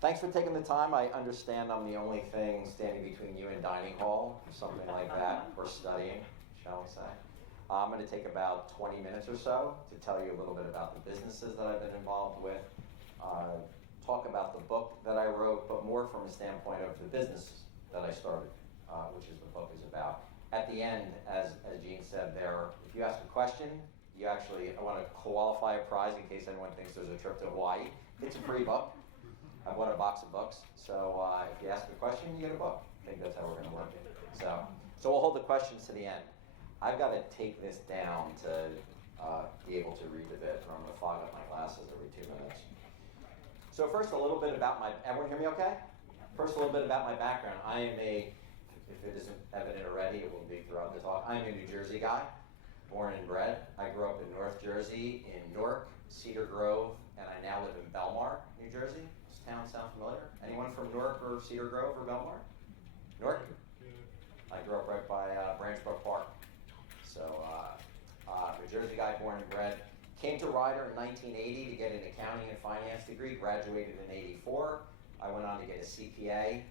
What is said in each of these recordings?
Thanks for taking the time. I understand I'm the only thing standing between you and dining hall, or something like that, or studying, shall we say. I'm going to take about 20 minutes or so to tell you a little bit about the businesses that I've been involved with, talk about the book that I wrote, but more from a standpoint of the business that I started, which is what the book is about. At the end, as Gene said there, if you ask a question, I want to qualify a prize in case anyone thinks there's a trip to Hawaii. It's a free book. I've won a box of books, so if you ask a question, you get a book. I think that's how we're going to work it. So we'll hold the questions to the end. I've got to take this down to be able to read a bit, or I'm going to fog up my glasses every 2 minutes. So first, a little bit about everyone hear me okay? First, a little bit about my background. I am if it isn't evident already, it will be throughout the talk. I'm a New Jersey guy, born and bred. I grew up in North Jersey, in Newark, Cedar Grove, and I now live in Belmar, New Jersey. Does this town sound familiar? Anyone from Newark or Cedar Grove or Belmar? Newark? Yeah. I grew up right by Branch Brook Park. So, New Jersey guy, born and bred. Came to Ryder in 1980 to get an accounting and finance degree, graduated in 84. I went on to get a CPA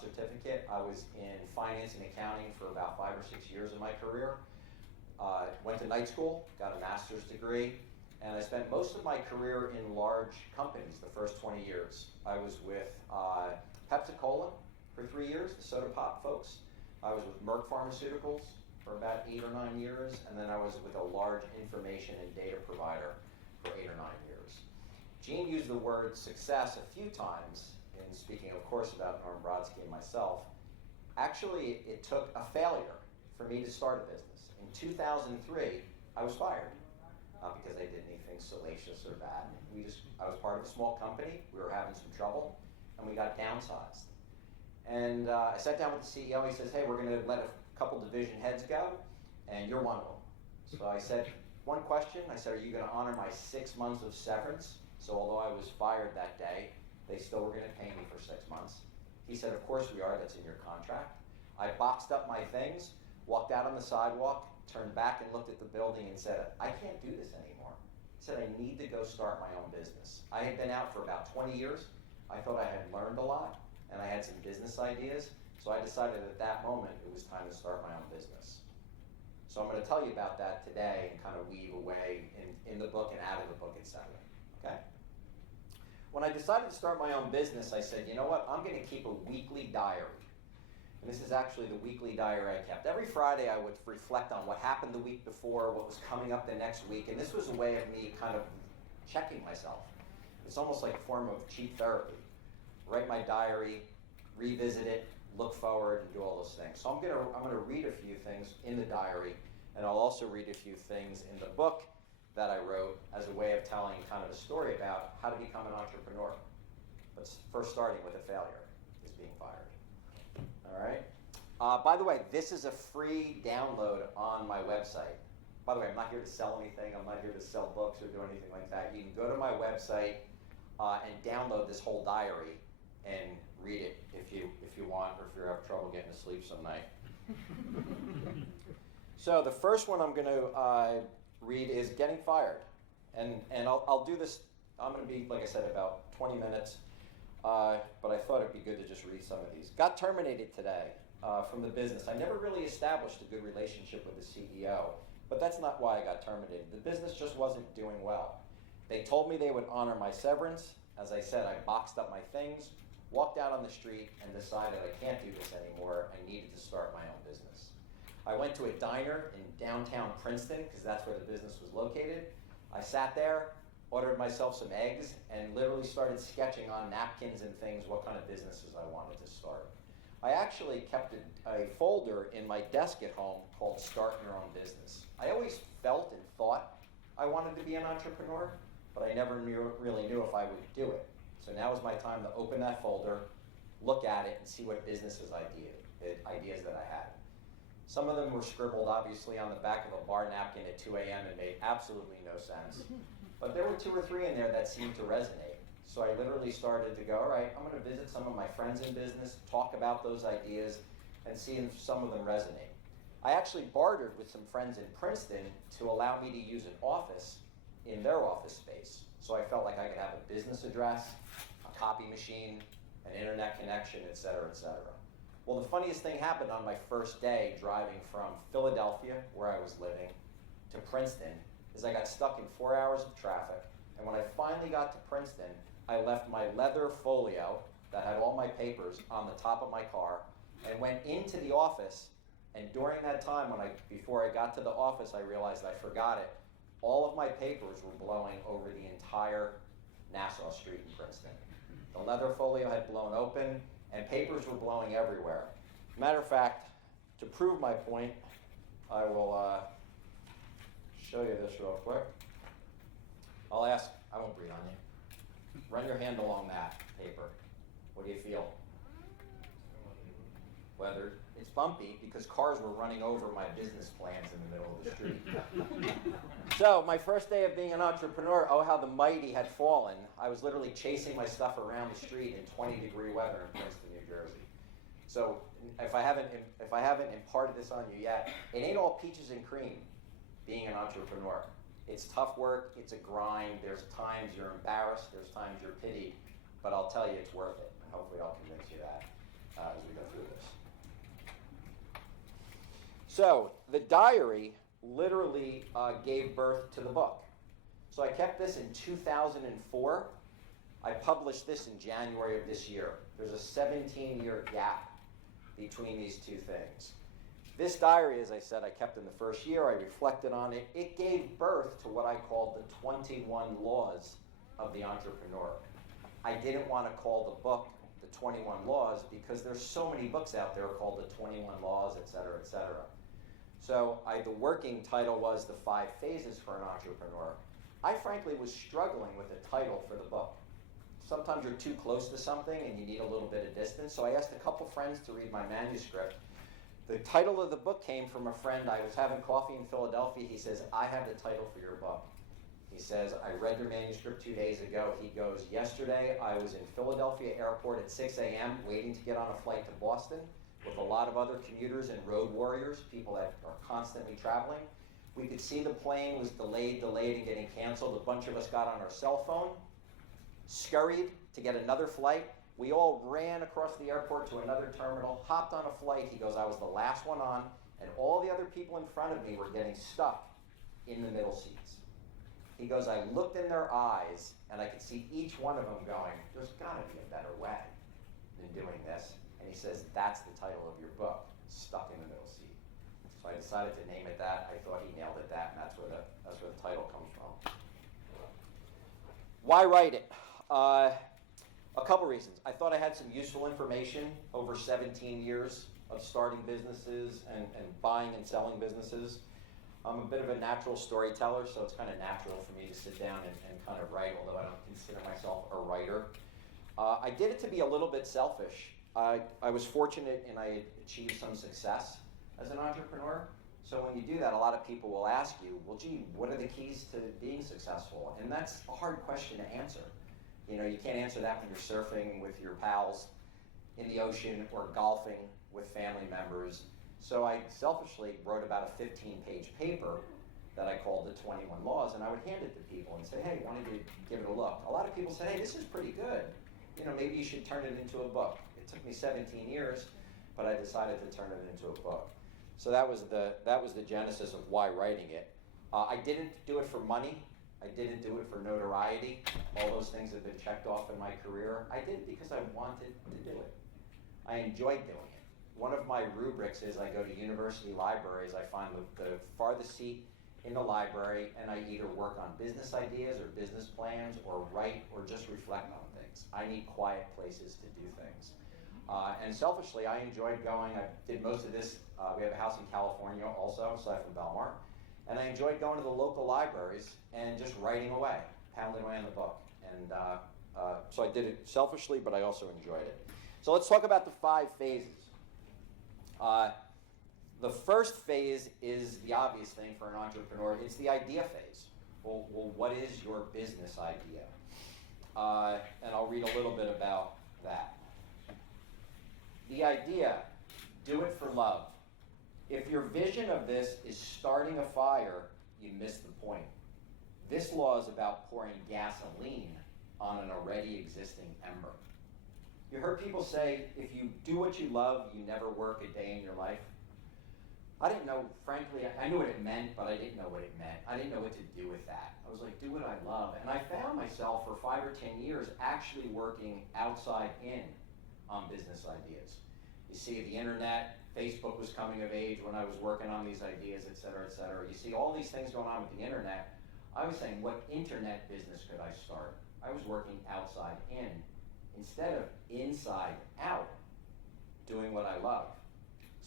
certificate. I was in finance and accounting for about 5 or 6 years of my career. Went to night school, got a master's degree, and I spent most of my career in large companies the first 20 years. I was with Pepsi-Cola for 3 years, the soda pop folks. I was with Merck Pharmaceuticals for about 8 or 9 years, and then I was with a large information and data provider for 8 or 9 years. Gene used the word success a few times in speaking, of course, about Norm Brodsky and myself. Actually, it took a failure for me to start a business. In 2003, I was fired. Not because I did anything salacious or bad. I was part of a small company. We were having some trouble, and we got downsized. And I sat down with the CEO. He says, hey, we're going to let a couple division heads go, and you're one of them. So I said, one question. I said, are you going to honor my 6 months of severance? So although I was fired that day, they still were going to pay me for 6 months. He said, of course we are. That's in your contract. I boxed up my things, walked out on the sidewalk, turned back and looked at the building and said, I can't do this anymore. I said, I need to go start my own business. I had been out for about 20 years. I thought I had learned a lot, and I had some business ideas. So I decided at that moment it was time to start my own business. So I'm going to tell you about that today and kind of weave away in the book and out of the book, etc. Okay? When I decided to start my own business, I said, you know what? I'm going to keep a weekly diary. And this is actually the weekly diary I kept. Every Friday I would reflect on what happened the week before, what was coming up the next week, and this was a way of me kind of checking myself. It's almost like a form of cheap therapy. Write my diary, revisit it, look forward, and do all those things. So I'm gonna read a few things in the diary, and I'll also read a few things in the book that I wrote as a way of telling kind of a story about how to become an entrepreneur. But first starting with a failure is being fired. All right. By the way, this is a free download on my website. By the way, I'm not here to sell anything. I'm not here to sell books or do anything like that. You can go to my website and download this whole diary and read it if you want, or if you're having trouble getting to sleep some night. So the first one I'm going to read is Getting Fired. And I'll do this. I'm going to be, like I said, about 20 minutes. But I thought it'd be good to just read some of these. Got terminated today from the business. I never really established a good relationship with the CEO, but that's not why I got terminated. The business just wasn't doing well. They told me they would honor my severance. As I said, I boxed up my things, walked out on the street, and decided I can't do this anymore. I needed to start my own business. I went to a diner in downtown Princeton, because that's where the business was located. I sat there, ordered myself some eggs, and literally started sketching on napkins and things what kind of businesses I wanted to start. I actually kept a folder in my desk at home called Start Your Own Business. I always felt and thought I wanted to be an entrepreneur, but I never really knew if I would do it. So now is my time to open that folder, look at it, and see what businesses ideas that I had. Some of them were scribbled, obviously, on the back of a bar napkin at 2 a.m. and made absolutely no sense. But there were 2 or 3 in there that seemed to resonate. So I literally started to go, all right, I'm going to visit some of my friends in business, talk about those ideas, and see if some of them resonate. I actually bartered with some friends in Princeton to allow me to use an office in their office space. So I felt like I could have a business address, a copy machine, an internet connection, et cetera, et cetera. Well, the funniest thing happened on my first day driving from Philadelphia, where I was living, to Princeton, is I got stuck in 4 hours of traffic. And when I finally got to Princeton, I left my leather folio that had all my papers on the top of my car and went into the office. And during that time, before I got to the office, I realized I forgot it. All of my papers were blowing over the entire Nassau Street in Princeton. The leather folio had blown open, and papers were blowing everywhere. Matter of fact, to prove my point, I will show you this real quick. I'll ask, I won't breathe on you. Run your hand along that paper. What do you feel? Weathered. It's bumpy because cars were running over my business plans in the middle of the street. So my first day of being an entrepreneur, oh how the mighty had fallen. I was literally chasing my stuff around the street in 20-degree weather in Princeton, New Jersey. So if I haven't imparted this on you yet, it ain't all peaches and cream being an entrepreneur. It's tough work, it's a grind, there's times you're embarrassed, there's times you're pitied, but I'll tell you it's worth it. Hopefully I'll convince you that as we go through this. So the diary literally gave birth to the book. So I kept this in 2004. I published this in January of this year. There's a 17-year gap between these two things. This diary, as I said, I kept in the first year. I reflected on it. It gave birth to what I called the 21 laws of the entrepreneur. I didn't want to call the book the 21 laws because there's so many books out there called the 21 laws, et cetera, et cetera. So the working title was The 5 Phases for an Entrepreneur. I frankly was struggling with the title for the book. Sometimes you're too close to something and you need a little bit of distance. So I asked a couple friends to read my manuscript. The title of the book came from a friend. I was having coffee in Philadelphia. He says, I have the title for your book. He says, I read your manuscript 2 days ago. He goes, yesterday I was in Philadelphia airport at 6 a.m. waiting to get on a flight to Boston with a lot of other commuters and road warriors, people that are constantly traveling. We could see the plane was delayed and getting canceled. A bunch of us got on our cell phone, scurried to get another flight. We all ran across the airport to another terminal, hopped on a flight. He goes, I was the last one on, and all the other people in front of me were getting stuck in the middle seats. He goes, I looked in their eyes, and I could see each one of them going, there's got to be a better way than doing this. And he says, that's the title of your book, Stuck in the Middle Seat. So I decided to name it that. I thought he nailed it that, and that's where the title comes from. Why write it? A couple reasons. I thought I had some useful information over 17 years of starting businesses and buying and selling businesses. I'm a bit of a natural storyteller, so it's kind of natural for me to sit down and kind of write, although I don't consider myself a writer. I did it to be a little bit selfish. I was fortunate and I achieved some success as an entrepreneur. So when you do that, a lot of people will ask you, well, gee, what are the keys to being successful? And that's a hard question to answer. You know, you can't answer that when you're surfing with your pals in the ocean or golfing with family members. So I selfishly wrote about a 15-page paper that I called the 21 Laws, and I would hand it to people and say, hey, wanted to give it a look. A lot of people said, hey, this is pretty good. You know, maybe you should turn it into a book. It took me 17 years, but I decided to turn it into a book. So that was the genesis of why writing it. I didn't do it for money. I didn't do it for notoriety. All those things have been checked off in my career. I did it because I wanted to do it. I enjoyed doing it. One of my rubrics is I go to university libraries. I find the farthest seat in the library, and I either work on business ideas or business plans or write or just reflect on things. I need quiet places to do things. And selfishly, I enjoyed going. I did most of this. We have a house in California also, aside from Belmar. And I enjoyed going to the local libraries and just writing away, pounding away on the book. And so I did it selfishly, but I also enjoyed it. So let's talk about the 5 phases. The first phase is the obvious thing for an entrepreneur. It's the idea phase. Well, what is your business idea? And I'll read a little bit about that. The idea, do it for love. If your vision of this is starting a fire, you miss the point. This law is about pouring gasoline on an already existing ember. You heard people say, if you do what you love, you never work a day in your life. I didn't know, frankly, I knew what it meant, but I didn't know what it meant. I didn't know what to do with that. I was like, do what I love. And I found myself for 5 or 10 years actually working outside in on business ideas. You see the internet, Facebook was coming of age when I was working on these ideas, et cetera, et cetera. You see all these things going on with the internet. I was saying, what internet business could I start? I was working outside in instead of inside out, doing what I love.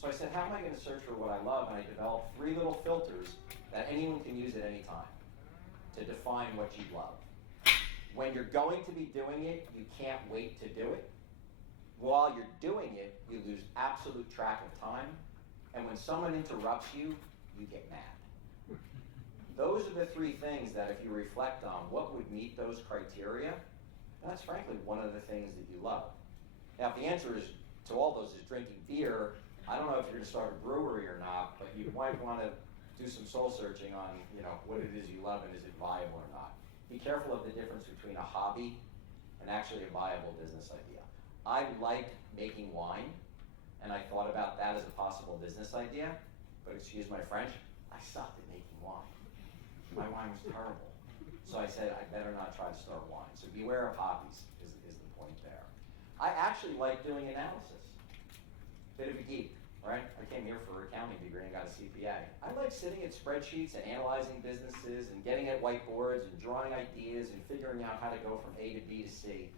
So I said, how am I going to search for what I love? And I developed 3 little filters that anyone can use at any time to define what you love. When you're going to be doing it, you can't wait to do it. While you're doing it, you lose absolute track of time. And when someone interrupts you, you get mad. Those are the 3 things that if you reflect on what would meet those criteria, that's frankly one of the things that you love. Now, if the answer is to all those is drinking beer, I don't know if you're going to start a brewery or not, but you might want to do some soul searching on, what it is you love and is it viable or not. Be careful of the difference between a hobby and actually a viable business idea. I like making wine, and I thought about that as a possible business idea, but excuse my French, I sucked at making wine. My wine was terrible. So I said, I better not try to start wine. So beware of hobbies is the point there. I actually like doing analysis. Bit of a geek, right? I came here for an accounting degree and got a CPA. I like sitting at spreadsheets and analyzing businesses and getting at whiteboards and drawing ideas and figuring out how to go from A to B to C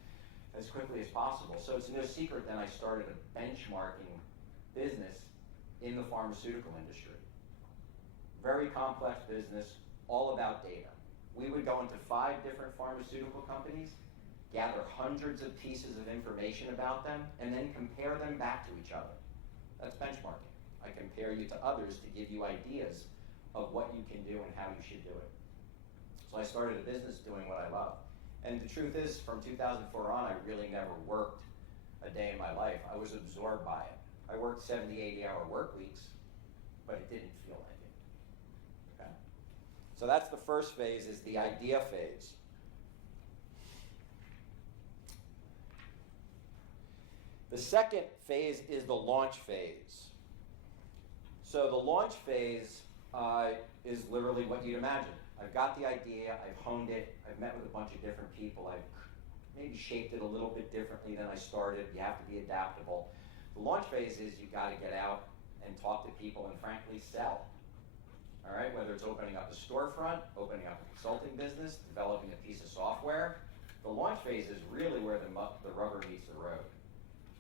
as quickly as possible. So it's no secret that I started a benchmarking business in the pharmaceutical industry. Very complex business, all about data. We would go into 5 different pharmaceutical companies, gather hundreds of pieces of information about them, and then compare them back to each other. That's benchmarking. I compare you to others to give you ideas of what you can do and how you should do it. So I started a business doing what I love. And the truth is, from 2004 on, I really never worked a day in my life. I was absorbed by it. I worked 70, 80-hour work weeks, but it didn't feel like it. Okay? So that's the first phase, is the idea phase. The second phase is the launch phase. So the launch phase is literally what you'd imagine. I've got the idea, I've honed it, I've met with a bunch of different people, I've maybe shaped it a little bit differently than I started. You have to be adaptable. The launch phase is you've got to get out and talk to people and frankly sell. All right, whether it's opening up a storefront, opening up a consulting business, developing a piece of software, the launch phase is really where the rubber meets the road.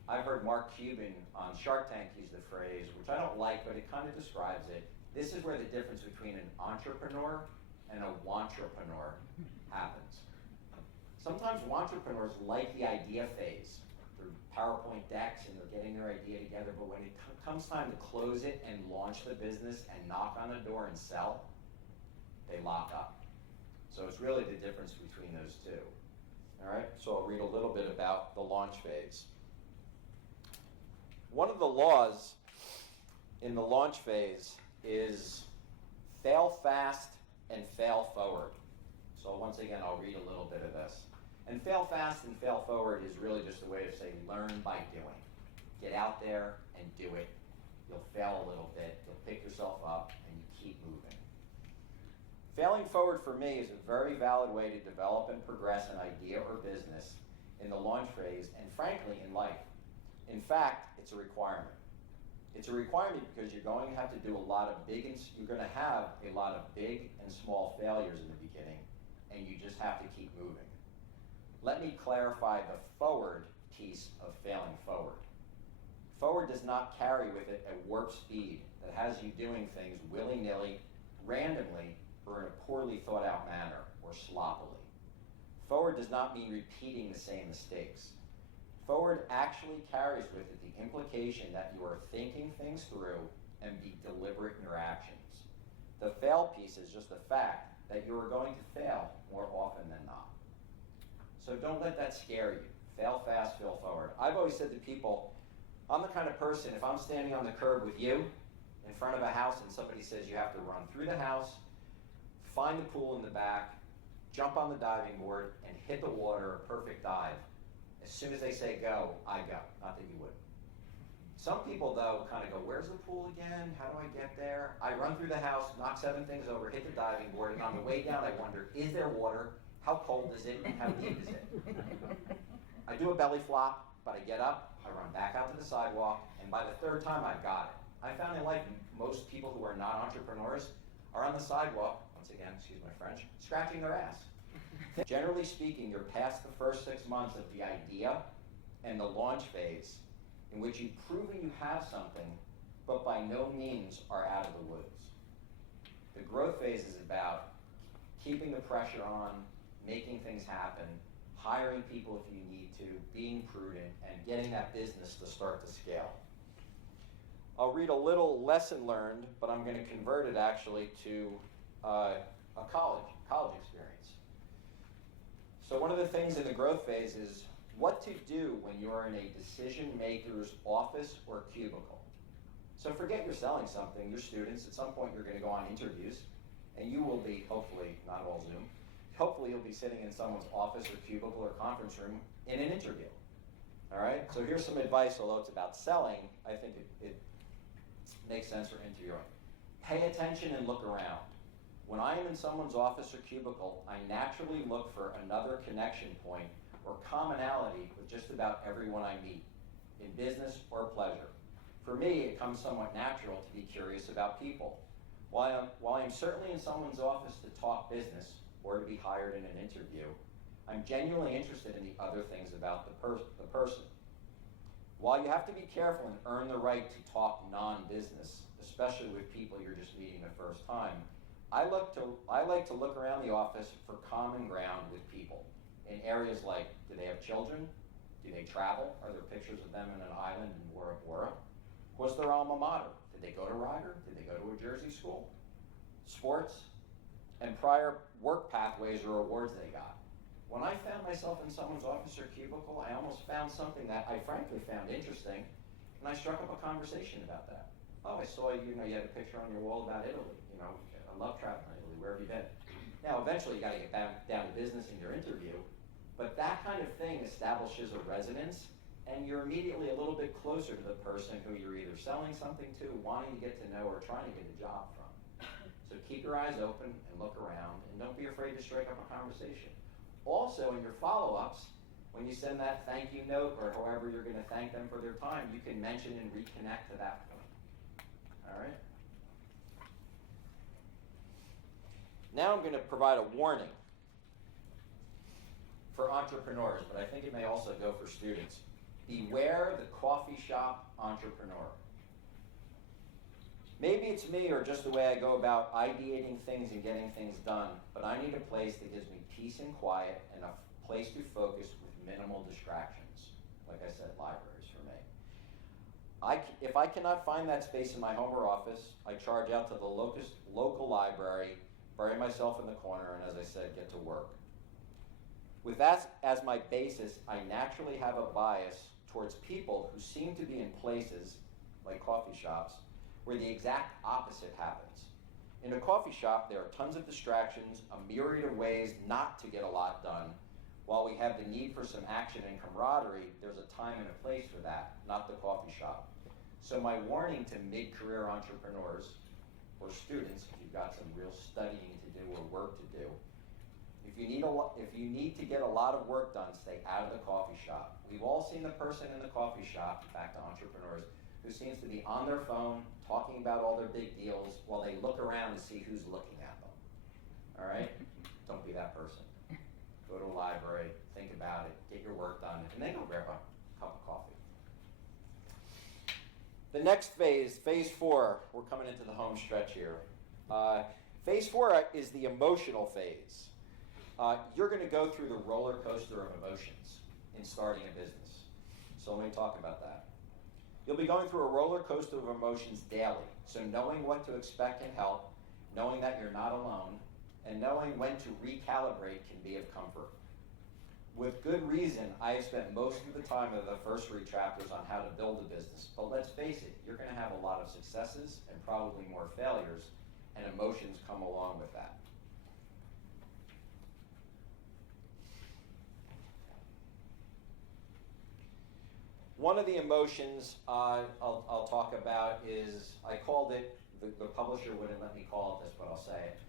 I've heard Mark Cuban on Shark Tank use the phrase, which I don't like, but it kind of describes it. This is where the difference between an entrepreneur and a wantrepreneur happens. Sometimes wantrepreneurs like the idea phase. They're PowerPoint decks and they're getting their idea together, but when it comes time to close it and launch the business and knock on a door and sell, they lock up. So it's really the difference between those 2. All right, so I'll read a little bit about the launch phase. One of the laws in the launch phase is fail fast and fail forward. So once again, I'll read a little bit of this. And fail fast and fail forward is really just a way of saying learn by doing. Get out there and do it. You'll fail a little bit, you'll pick yourself up, and you keep moving. Failing forward for me is a very valid way to develop and progress an idea or business in the launch phase and frankly in life. In fact, it's a requirement. It's a requirement because you're going to have to do a lot of big and small failures in the beginning, and you just have to keep moving. Let me clarify the forward piece of failing forward. Forward does not carry with it a warp speed that has you doing things willy-nilly, randomly, or in a poorly thought out manner, or sloppily. Forward does not mean repeating the same mistakes. Forward actually carries with it the implication that you are thinking things through and be deliberate in your actions. The fail piece is just the fact that you are going to fail more often than not. So don't let that scare you. Fail fast, fail forward. I've always said to people, I'm the kind of person, if I'm standing on the curb with you in front of a house and somebody says you have to run through the house, find the pool in the back, jump on the diving board, and hit the water, a perfect dive, As soon as they say go, I go. Not that you would. Some people, though, kind of go, where's the pool again? How do I get there? I run through the house, knock 7 things over, hit the diving board, and on the way down I wonder, is there water? How cold is it? And how deep is it? I do a belly flop, but I get up, I run back out to the sidewalk, and by the 3rd time I've got it. I found in life most people who are not entrepreneurs are on the sidewalk, once again, excuse my French, scratching their ass. Generally speaking, you're past the first 6 months of the idea and the launch phase, in which you've proven you have something, but by no means are out of the woods. The growth phase is about keeping the pressure on, making things happen, hiring people if you need to, being prudent, and getting that business to start to scale. I'll read a little lesson learned, but I'm going to convert it actually to a college experience. So one of the things in the growth phase is what to do when you're in a decision maker's office or cubicle. So forget you're selling something, you're students, at some point you're going to go on interviews, and you will be, hopefully, not all Zoom, hopefully you'll be sitting in someone's office or cubicle or conference room in an interview. All right, so here's some advice, although it's about selling, I think it makes sense for interviewing. Pay attention and look around. When I am in someone's office or cubicle, I naturally look for another connection point or commonality with just about everyone I meet, in business or pleasure. For me, it comes somewhat natural to be curious about people. While I'm certainly in someone's office to talk business or to be hired in an interview, I'm genuinely interested in the other things about the person. While you have to be careful and earn the right to talk non-business, especially with people you're just meeting the first time, I like to look around the office for common ground with people in areas like, do they have children? Do they travel? Are there pictures of them in an island in Bora Bora? What's their alma mater? Did they go to Rider? Did they go to a Jersey school? Sports? And prior work pathways or awards they got. When I found myself in someone's office or cubicle, I almost found something that I frankly found interesting, and I struck up a conversation about that. Oh, I saw you had a picture on your wall about Italy. I love traveling to Italy. Where have you been? Now, eventually, you got to get down to business in your interview, but that kind of thing establishes a resonance, and you're immediately a little bit closer to the person who you're either selling something to, wanting to get to know, or trying to get a job from. So keep your eyes open and look around, and don't be afraid to strike up a conversation. Also, in your follow-ups, when you send that thank you note, or however you're going to thank them for their time, you can mention and reconnect to that point. All right? Now I'm going to provide a warning for entrepreneurs, but I think it may also go for students. Beware the coffee shop entrepreneur. Maybe it's me or just the way I go about ideating things and getting things done, but I need a place that gives me peace and quiet and a place to focus with minimal distractions. Like I said, libraries for me. If I cannot find that space in my home or office, I charge out to the local library, bury myself in the corner, and as I said, get to work. With that as my basis, I naturally have a bias towards people who seem to be in places, like coffee shops, where the exact opposite happens. In a coffee shop, there are tons of distractions, a myriad of ways not to get a lot done. While we have the need for some action and camaraderie, there's a time and a place for that, not the coffee shop. So my warning to mid-career entrepreneurs or students, if you've got some real studying to do or work to do, if you need to get a lot of work done, stay out of the coffee shop. We've all seen the person in the coffee shop, back to entrepreneurs, who seems to be on their phone, talking about all their big deals, while they look around and see who's looking at them. All right? Don't be that person. Go to a library, think about it, get your work done, and then go grab a cup of coffee. The next phase, phase 4, we're coming into the home stretch here. Phase 4 is the emotional phase. You're going to go through the roller coaster of emotions in starting a business. So let me talk about that. You'll be going through a roller coaster of emotions daily. So knowing what to expect can help, knowing that you're not alone, and knowing when to recalibrate can be of comfort. With good reason, I have spent most of the time of the first 3 chapters on how to build a business. But let's face it, you're going to have a lot of successes and probably more failures, and emotions come along with that. One of the emotions I'll talk about is, I called it, the publisher wouldn't let me call it this, but I'll say it.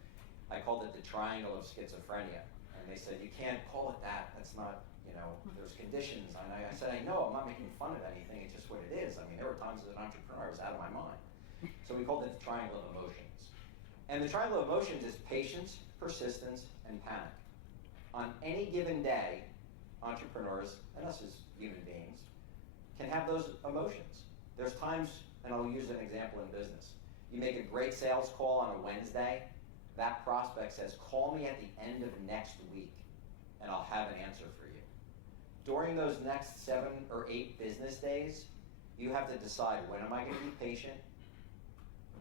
I called it the triangle of schizophrenia. And they said, you can't call it that. That's not, there's conditions. And I said, I know, I'm not making fun of anything. It's just what it is. I mean, there were times as an entrepreneur I was out of my mind. So we called it the triangle of emotions. And the triangle of emotions is patience, persistence, and panic. On any given day, entrepreneurs, and us as human beings, can have those emotions. There's times, and I'll use an example in business. You make a great sales call on a Wednesday. That prospect says, call me at the end of next week, and I'll have an answer for you. During those next 7 or 8 business days, you have to decide, when am I going to be patient?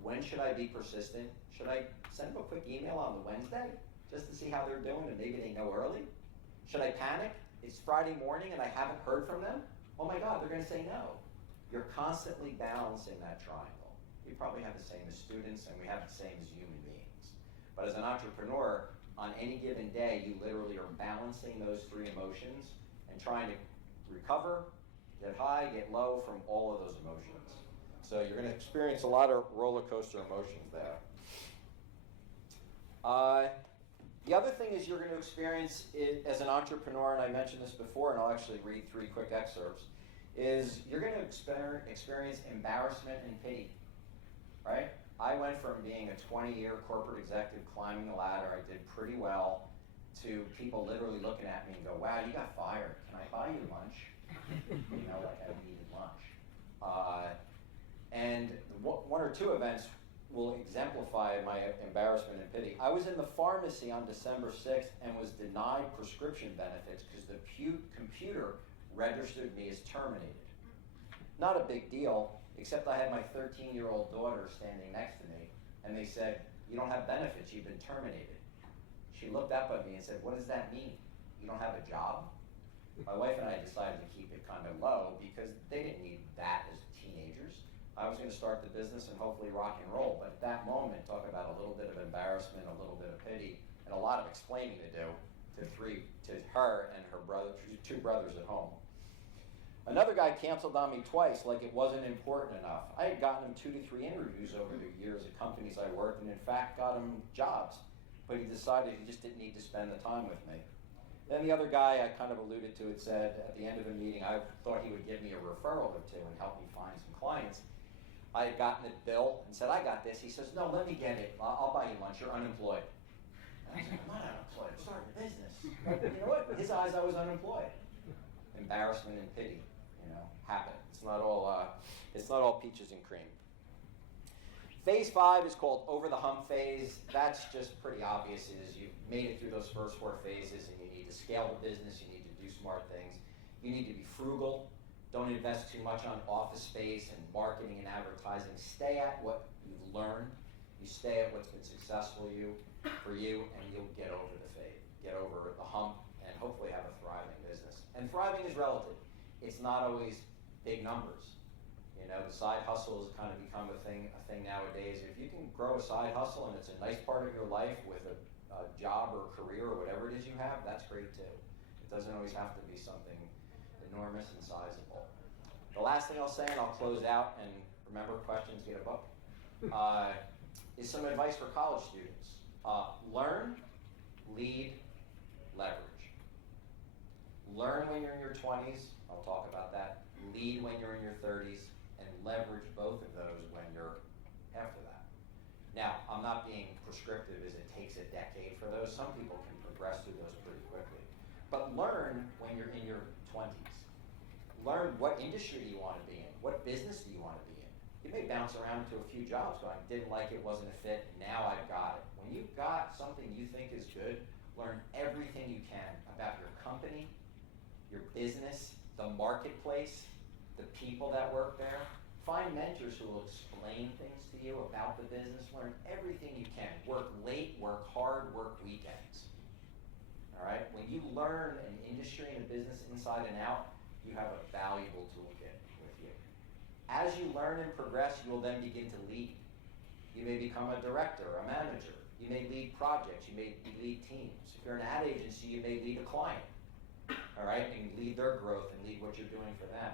When should I be persistent? Should I send them a quick email on the Wednesday just to see how they're doing and maybe they know early? Should I panic? It's Friday morning and I haven't heard from them? Oh my God, they're going to say no. You're constantly balancing that triangle. We probably have the same as students, and we have the same as human beings. But as an entrepreneur, on any given day, you literally are balancing those 3 emotions and trying to recover, get high, get low from all of those emotions. So you're going to experience a lot of roller coaster emotions there. The other thing is you're going to experience it as an entrepreneur, and I mentioned this before, and I'll actually read 3 quick excerpts, is you're going to experience embarrassment and pity, right? I went from being a 20-year corporate executive climbing the ladder, I did pretty well, to people literally looking at me and go, wow, you got fired. Can I buy you lunch? Like I needed lunch. And 1 or 2 events will exemplify my embarrassment and pity. I was in the pharmacy on December 6th and was denied prescription benefits because the computer registered me as terminated. Not a big deal, except I had my 13-year-old daughter standing next to me, and they said, you don't have benefits, you've been terminated. She looked up at me and said, what does that mean? You don't have a job? My wife and I decided to keep it kind of low because they didn't need that as teenagers. I was going to start the business and hopefully rock and roll, but at that moment, talk about a little bit of embarrassment, a little bit of pity, and a lot of explaining to do to her and her 2 brothers at home. Another guy canceled on me twice like it wasn't important enough. I had gotten him 2 to 3 interviews over the years at companies I worked, and in fact got him jobs, but he decided he just didn't need to spend the time with me. Then the other guy I kind of alluded to, it said at the end of the meeting, I thought he would give me a referral or 2 and help me find some clients. I had gotten a bill and said, I got this. He says, no, let me get it. I'll buy you lunch. You're unemployed. And I said, I'm not unemployed. I'm starting a business. But you know what? In his eyes, I was unemployed. Embarrassment and pity, happen. It's not all peaches and cream. Phase 5 is called over the hump phase. That's just pretty obvious. You've made it through those first 4 phases, and you need to scale the business. You need to do smart things. You need to be frugal. Don't invest too much on office space and marketing and advertising. Stay at what you've learned. You stay at what's been successful for you, and you'll get over the phase, get over the hump, and hopefully have a thriving business. And thriving is relative. It's not always big numbers. The side hustle has kind of become a thing nowadays. If you can grow a side hustle and it's a nice part of your life with a job or career or whatever it is you have, that's great too. It doesn't always have to be something enormous and sizable. The last thing I'll say, and I'll close out, and remember, questions get a book, is some advice for college students. Learn, lead, leverage. Learn when you're in your 20s, I'll talk about that. Lead when you're in your 30s, and leverage both of those when you're after that. Now, I'm not being prescriptive as it takes a decade for those. Some people can progress through those pretty quickly. But learn when you're in your 20s. Learn what industry do you want to be in? What business do you want to be in? You may bounce around to a few jobs going, didn't like it, wasn't a fit, now I've got it. When you've got something you think is good, learn everything you can about your company, your business, the marketplace, the people that work there. Find mentors who will explain things to you about the business. Learn everything you can. Work late, work hard, work weekends. All right? When you learn an industry and a business inside and out, you have a valuable toolkit with you. As you learn and progress, you will then begin to lead. You may become a director, a manager. You may lead projects. You may lead teams. If you're an ad agency, you may lead a client. All right? And lead their growth and lead what you're doing for them.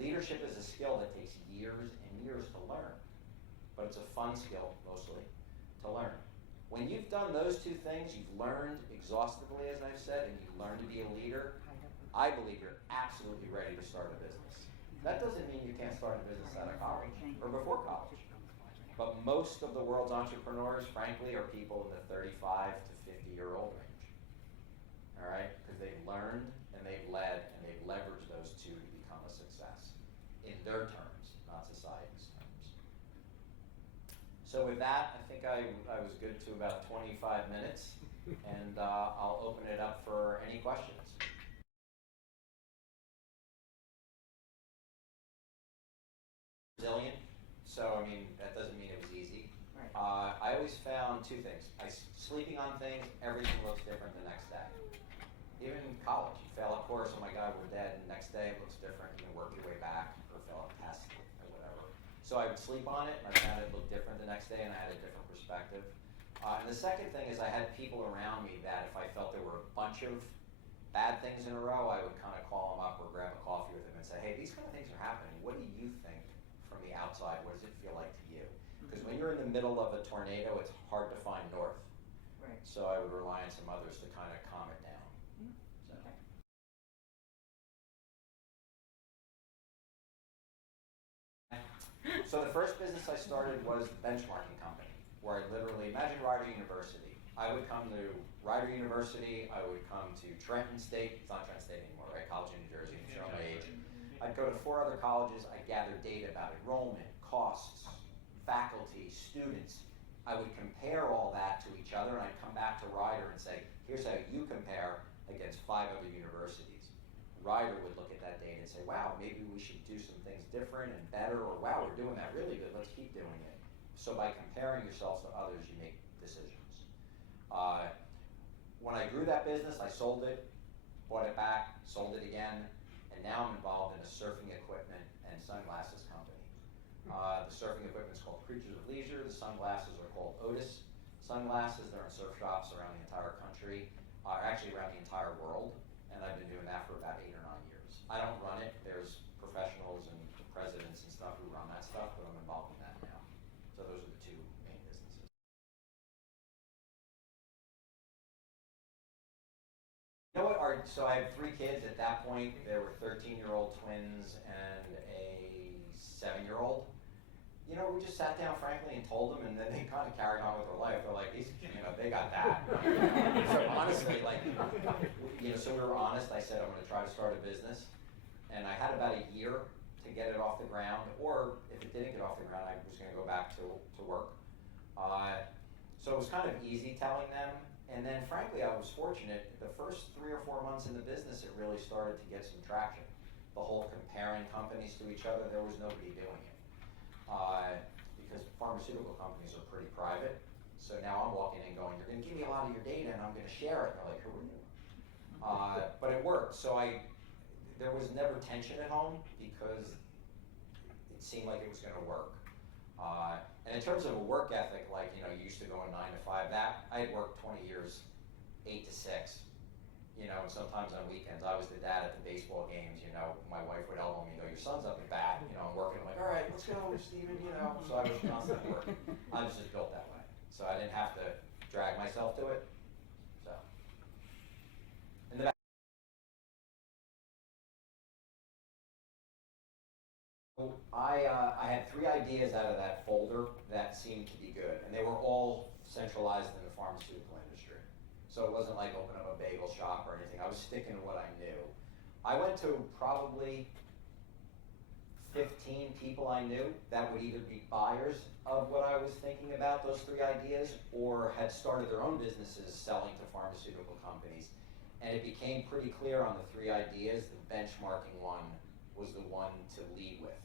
Leadership is a skill that takes years and years to learn, but it's a fun skill, mostly, to learn. When you've done those two things, you've learned exhaustively, as I've said, and you learn to be a leader, I believe you're absolutely ready to start a business. That doesn't mean you can't start a business out of college or before college. But most of the world's entrepreneurs, frankly, are people in the 35 to 50-year-old range. All right? Because they've learned and they've led and they've leveraged those two to become a success in their terms, not society's terms. So with that, I think I was good to about 25 minutes, and I'll open it up for any questions. Resilient. So, I mean, that doesn't mean it was easy. Right. I always found two things. Sleeping on things, everything looks different the next day. Even in college, you fail a course, oh my God, we're dead, and the next day it looks different, you can work your way back, or fail a test, or whatever. So I would sleep on it, and I found it looked different the next day, and I had a different perspective. And the second thing is I had people around me that if I felt there were a bunch of bad things in a row, I would kind of call them up or grab a coffee with them and say, hey, these kind of things are happening. What do you think from the outside? What does it feel like to you? Because when you're in the middle of a tornado, it's hard to find north. Right. So I would rely on some others to kind of calm it down. So. Okay. So the first business I started was the benchmarking company, where I literally, imagine Rider University. I would come to Rider University, I would come to Trenton State, it's not Trenton State anymore, right? College in New Jersey, I'm showing my age. I'd go to 4 other colleges, I'd gather data about enrollment, costs, faculty, students. I would compare all that to each other, and I'd come back to Rider and say, here's how you compare against 5 other universities. Rider would look at that data and say, wow, maybe we should do some things different and better, or wow, we're doing that really good, let's keep doing it. So by comparing yourselves to others, you make decisions. When I grew that business, I sold it, bought it back, sold it again, and now I'm involved in a surfing equipment and sunglasses company. The surfing equipment is called Creatures of Leisure. The sunglasses are called Otis sunglasses. They're in surf shops around the entire country, actually around the entire world, and I've been doing that for about 8 or 9 years. I don't run it. There's professionals and presidents and stuff who run that stuff, but I'm involved in that now. So those are the 2 main businesses. You know what? So I had 3 kids at that point. There were 13-year-old twins and a 7-year-old. You know, we just sat down, frankly, and told them, and then they kind of carried on with their life. They're like, they got that. So honestly, so we were honest. I said, I'm going to try to start a business. And I had about a year to get it off the ground, or if it didn't get off the ground, I was going to go back to work. So it was kind of easy telling them. And then, frankly, I was fortunate. The first 3 or 4 months in the business, it really started to get some traction. The whole comparing companies to each other, there was nobody doing it. Because pharmaceutical companies are pretty private. So now I'm walking in going, you're going to give me a lot of your data and I'm going to share it. They're like, who are you? But it worked. So there was never tension at home because it seemed like it was going to work. And in terms of a work ethic, you used to go in 9 to 5, that I had worked 20 years, 8 to 6. And sometimes on weekends, I was the dad at the baseball games, my wife would elbow me and go, your son's up and bat, I'm working, I'm like, all right, let's go, Steven, so I was constantly working. I was just built that way. So I didn't have to drag myself to it, so. In the back. I had 3 ideas out of that folder that seemed to be good, and they were all centralized in the pharmaceutical industry. So it wasn't like open up a bagel shop or anything. I was sticking to what I knew. I went to probably 15 people I knew that would either be buyers of what I was thinking about, those 3 ideas, or had started their own businesses selling to pharmaceutical companies. And it became pretty clear on the 3 ideas, the benchmarking one was the one to lead with.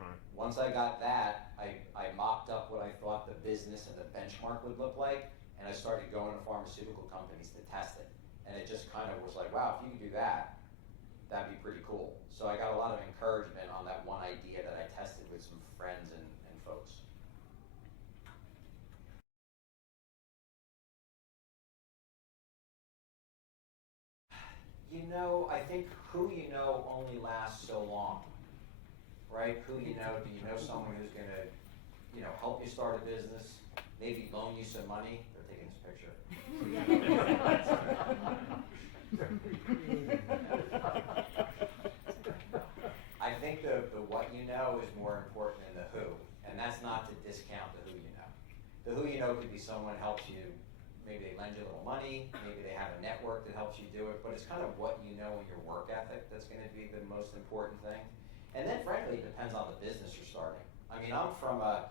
Right. Once I got that, I mocked up what I thought the business and the benchmark would look like, and I started going to pharmaceutical companies to test it. And it just kind of was like, wow, if you could do that, that'd be pretty cool. So I got a lot of encouragement on that one idea that I tested with some friends and folks. I think who you know only lasts so long. right? Who you know, do you know someone who's gonna, help you start a business, maybe loan you some money? They're taking this picture. I think the what you know is more important than the who, and that's not to discount the who you know. The who you know could be someone helps you, maybe they lend you a little money, maybe they have a network that helps you do it, but it's kind of what you know and your work ethic that's gonna be the most important thing. And then frankly, it depends on the business you're starting. I mean, I'm from a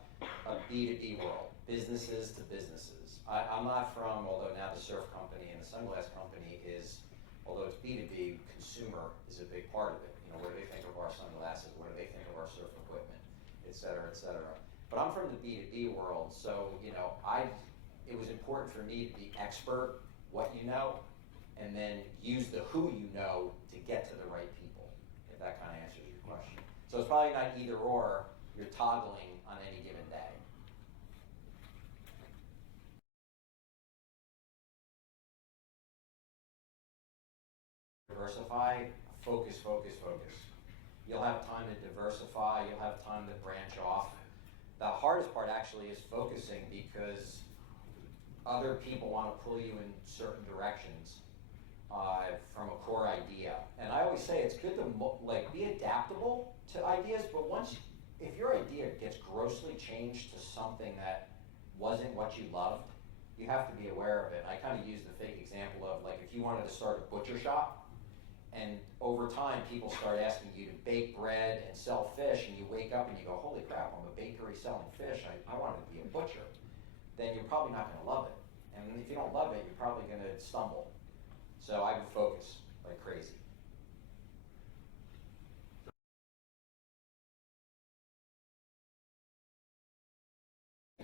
B2B world, businesses to businesses. I'm not from, although now the surf company and the sunglass company is, although it's B2B, consumer is a big part of it. What do they think of our sunglasses? What do they think of our surf equipment, et cetera, et cetera. But I'm from the B2B world, so it was important for me to be expert, what you know, and then use the who you know to get to the right people, if that kind of answers your question. So it's probably not either or, you're toggling on any given day. Diversify, focus, focus, focus. You'll have time to diversify, you'll have time to branch off. The hardest part actually is focusing because other people want to pull you in certain directions from a core idea. And I always say it's good to be adaptable to ideas, but if your idea gets grossly changed to something that wasn't what you loved, you have to be aware of it. I kind of use the fake example of if you wanted to start a butcher shop, and over time, people start asking you to bake bread and sell fish, and you wake up and you go, holy crap, I'm a bakery selling fish, I wanted to be a butcher. Then you're probably not gonna love it. And if you don't love it, you're probably gonna stumble. So I would focus like crazy.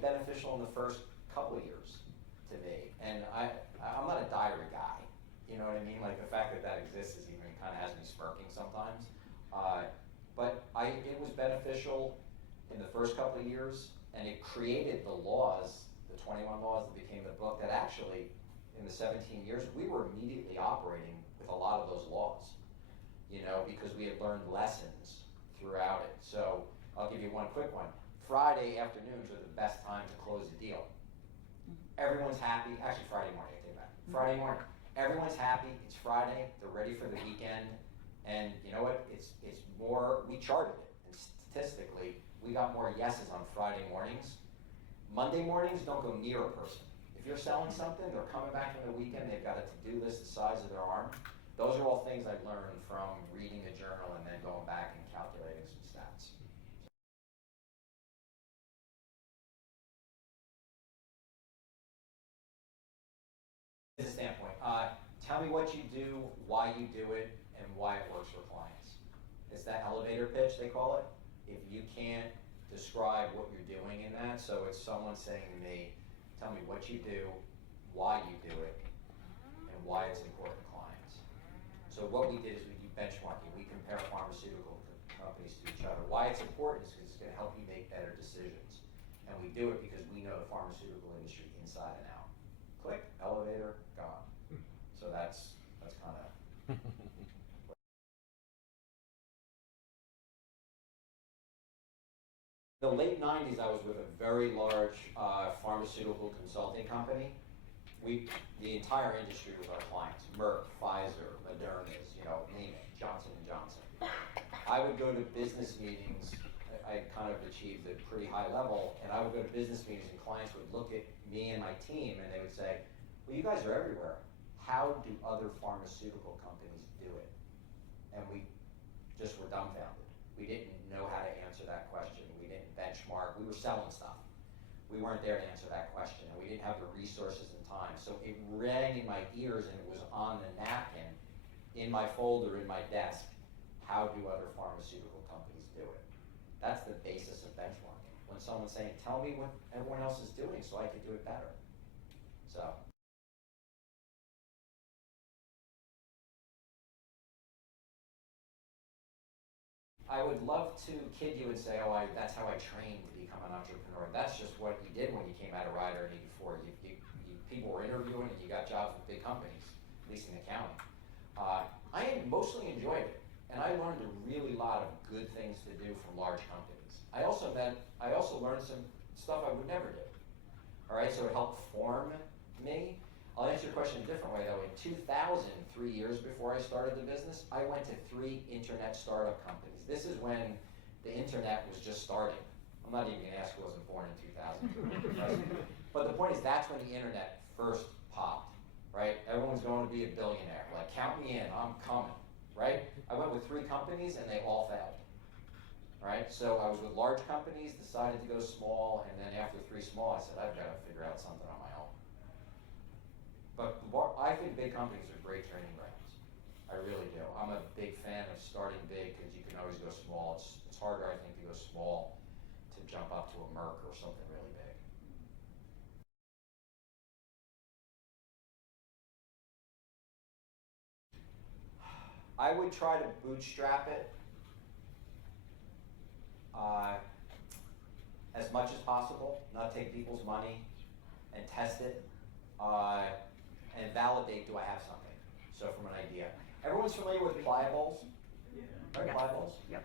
Beneficial in the first couple of years to me. And I'm not a diary guy. You know what I mean? Like the fact that that exists is even kind of has me smirking sometimes. But it was beneficial in the first couple of years, and it created the laws, the 21 laws that became the book that actually, in the 17 years, we were immediately operating with a lot of those laws, because we had learned lessons throughout it. So I'll give you one quick one. Friday afternoons are the best time to close a deal. Everyone's happy. Actually, Friday morning, I take that. Friday morning. Everyone's happy, it's Friday, they're ready for the weekend, and you know what, it's more, we charted it, and statistically, we got more yeses on Friday mornings. Monday mornings don't go near a person. If you're selling something, they're coming back from the weekend, they've got a to-do list the size of their arm. Those are all things I've learned from reading a journal and then going back and calculating some stats. Business standpoint, tell me what you do, why you do it, and why it works for clients. It's that elevator pitch, they call it. If you can't describe what you're doing in that, so it's someone saying to me, tell me what you do, why you do it, and why it's important to clients. So what we did is we do benchmarking. We compare pharmaceutical companies to each other. Why it's important is because it's going to help you make better decisions. And we do it because we know the pharmaceutical industry inside and out. Click, elevator, gone. So that's kind of. The late 90s, I was with a very large pharmaceutical consulting company. The entire industry was our clients: Merck, Pfizer, Moderna's, name it, Johnson & Johnson. I would go to business meetings. I kind of achieved a pretty high level, and I would go to business meetings, and clients would look at me and my team, and they would say, well, you guys are everywhere. How do other pharmaceutical companies do it? And we just were dumbfounded. We didn't know how to answer that question. We didn't benchmark. We were selling stuff. We weren't there to answer that question, and we didn't have the resources and time. So it rang in my ears, and it was on the napkin, in my folder, in my desk. How do other pharmaceutical companies do it? That's the basis of benchmarking. When someone's saying, tell me what everyone else is doing so I can do it better. So. I would love to kid you and say, that's how I trained to become an entrepreneur. That's just what you did when you came out of Ryder in '84. People were interviewing and you got jobs with big companies, at least in accounting. I mostly enjoyed it, and I learned a really lot of good things to do from large companies. I also learned some stuff I would never do. All right, so it helped form me. I'll answer your question a different way though. In 2000, 3 years before I started the business, I went to 3 internet startup companies. This is when the internet was just starting. I'm not even gonna ask who wasn't born in 2000. Right? But the point is, that's when the internet first popped, right? Everyone's going to be a billionaire. Like, count me in, I'm coming, right? I went with 3 companies and they all failed, right? So I was with large companies, decided to go small, and then after 3 small, I said, I've got to figure out something on my own. But I think big companies are great training grounds. I really do. I'm a big fan of starting big because you can always go small. It's harder, I think, to go small to jump up to a Merck or something really big. I would try to bootstrap it as much as possible, not take people's money and test it and validate, do I have something? So from an idea. Everyone's familiar with pliables? Right, pliables? Yep.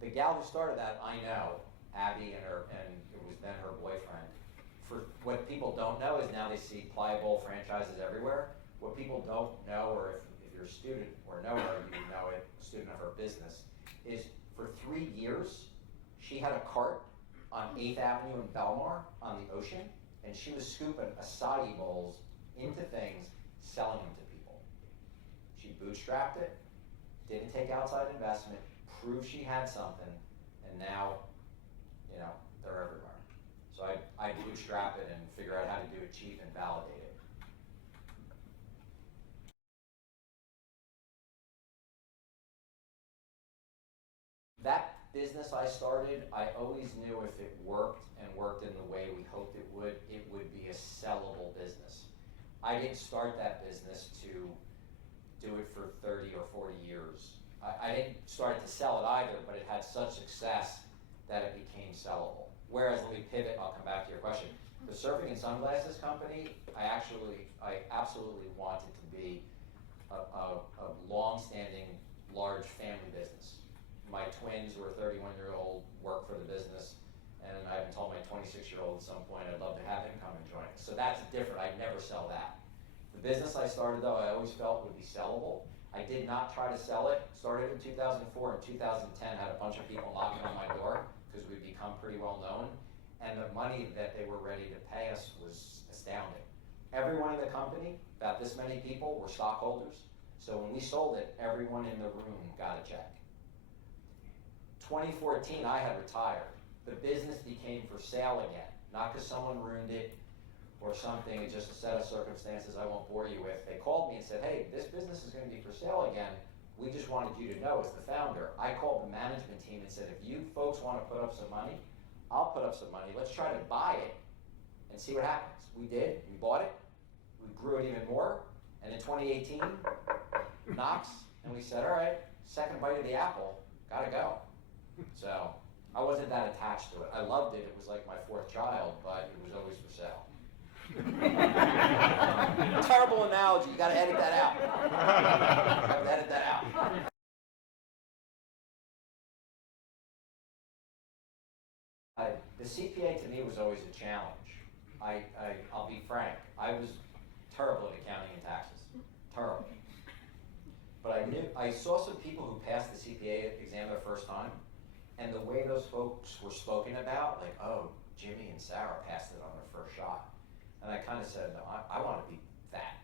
The gal who started that, I know, Abby and it was then her boyfriend. For what people don't know is now they see pliable franchises everywhere. What people don't know, or if you're a student or know her, you know it, a student of her business, is for 3 years, she had a cart on 8th Avenue in Belmar on the ocean, and she was scooping acai bowls into things, selling them to people. She bootstrapped it, didn't take outside investment, proved she had something, and now, you know, they're everywhere. So I bootstrap it and figure out how to do it cheap and validate it. That business I started, I always knew if it worked and worked in the way we hoped it would be a sellable business. I didn't start that business to do it for 30 or 40 years. I didn't start it to sell it either, but it had such success that it became sellable. Whereas, let me pivot, I'll come back to your question. The surfing and sunglasses company, I absolutely wanted to be a long-standing, large family business. My twins, who are 31-year-old, work for the business, and I even told my 26-year-old at some point I'd love to have him come and join us. So that's different, I'd never sell that. The business I started though, I always felt would be sellable. I did not try to sell it. Started in 2004. In 2010, had a bunch of people knocking on my door because we'd become pretty well known, and the money that they were ready to pay us was astounding. Everyone in the company, about this many people, were stockholders. So when we sold it, everyone in the room got a check. 2014, I had retired. The business became for sale again, not because someone ruined it or something, it's just a set of circumstances I won't bore you with. They called me and said, hey, this business is going to be for sale again. We just wanted you to know as the founder. I called the management team and said, if you folks want to put up some money, I'll put up some money. Let's try to buy it and see what happens. We did, we bought it, we grew it even more, and in 2018, Knox, and we said, all right, second bite of the apple, gotta go. So I wasn't that attached to it. I loved it. It was like my 4th child, but it was always for sale. Terrible analogy. You got to edit that out. You have to edit that out. The CPA to me was always a challenge. I'll be frank. I was terrible at accounting and taxes. Terrible. But I saw some people who passed the CPA exam their first time. And the way those folks were spoken about, like, oh, Jimmy and Sarah passed it on their first shot. And I kind of said, no, I want to be that.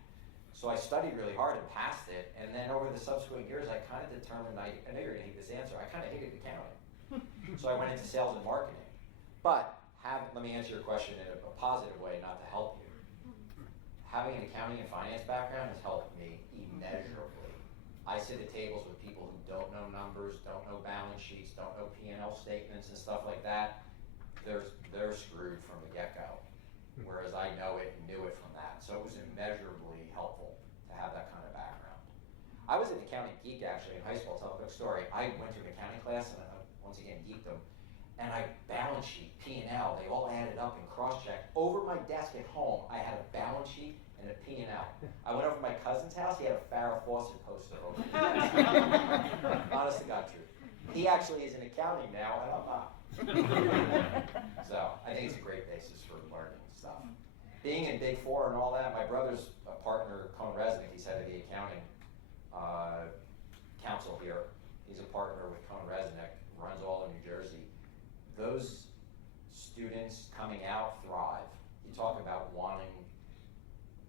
So I studied really hard and passed it. And then over the subsequent years, I kind of determined, I know you're going to hate this answer, I kind of hated accounting. So I went into sales and marketing. But let me answer your question in a positive way, not to help you. Having an accounting and finance background has helped me immeasurably. I sit at tables with people who don't know numbers, don't know balance sheets, don't know P&L statements and stuff like that. They're screwed from the get-go, whereas I know it and knew it from that. So it was immeasurably helpful to have that kind of background. I was an accounting geek actually in high school. I'll tell a quick story. I went to an accounting class and I, once again, geeked them. And balance sheet, P&L, they all added up and cross-checked. Over my desk at home, I had a balance sheet and a P&L. I went over to my cousin's house, he had a Farrah Fawcett poster over his desk. Honest to God truth. He actually is in accounting now, and I'm not. So I think it's a great basis for learning stuff. Being in Big Four and all that, my brother's a partner, Cohn Resnick. He's head of the accounting council here. He's a partner with Cohn Resnick, runs all of New Jersey. Those students coming out thrive. You talk about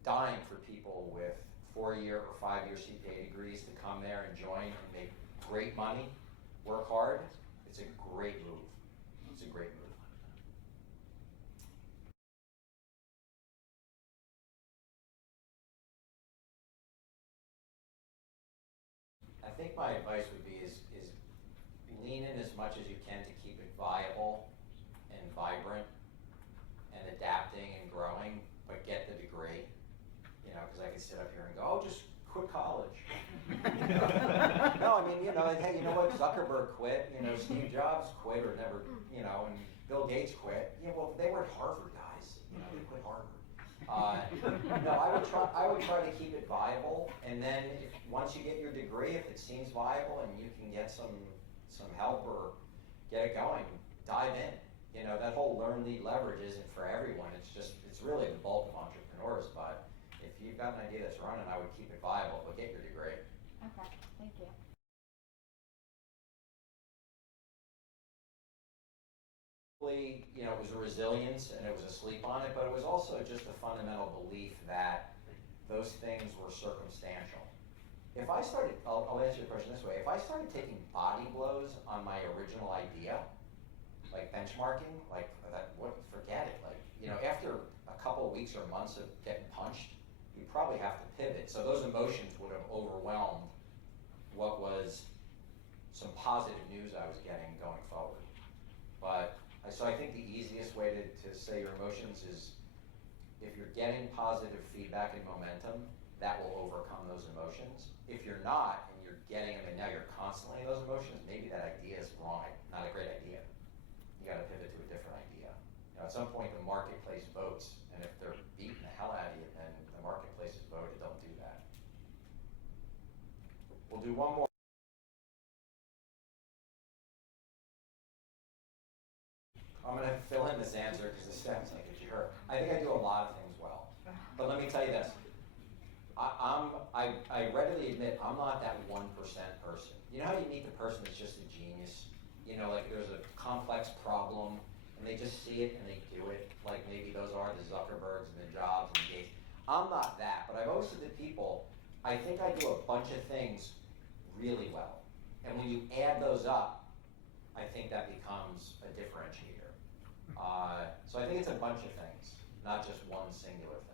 dying for people with 4-year or 5-year CPA degrees to come there and join and make great money, work hard. It's a great move. It's a great move. I think my advice would be is lean in as much as you can to keep it viable and vibrant and adapting and growing, but get the degree. You know, because I can sit up here and go, oh, just quit college. No, I mean, hey, you know what? Zuckerberg quit. Steve Jobs quit or never, and Bill Gates quit. Yeah, well, they were at Harvard, guys. They quit Harvard. No, I would try to keep it viable, and then once you get your degree, if it seems viable and you can get some help or get it going, dive in. That whole learn, lead, leverage isn't for everyone. It's really the bulk of entrepreneurs, but if you've got an idea that's running, I would keep it viable, but get your degree. Okay, thank you. It was a resilience and it was a sleep on it, but it was also just a fundamental belief that those things were circumstantial. If I started, I'll answer your question this way, if I started taking body blows on my original idea, like benchmarking, forget it. After a couple of weeks or months of getting punched, you probably have to pivot. So those emotions would have overwhelmed what was some positive news I was getting going forward. So I think the easiest way to say your emotions is if you're getting positive feedback and momentum, that will overcome those emotions. If you're not, and you're getting them and now you're constantly in those emotions, maybe that idea is wrong, not a great idea. You gotta pivot to a different idea. At some point the marketplace votes, and if they're beating the hell out of you, then the marketplace has voted, don't do that. We'll do one more. I'm going to fill in this answer because this sounds like a jerk. I think I do a lot of things well. But let me tell you this. I readily admit I'm not that 1% person. You know how you meet the person that's just a genius? There's a complex problem and they just see it and they do it. Like maybe those are the Zuckerbergs and the Jobs and the Gates. I'm not that, but I've always said to people, I think I do a bunch of things really well. And when you add those up, I think that becomes a differentiator. So I think it's a bunch of things, not just one singular thing.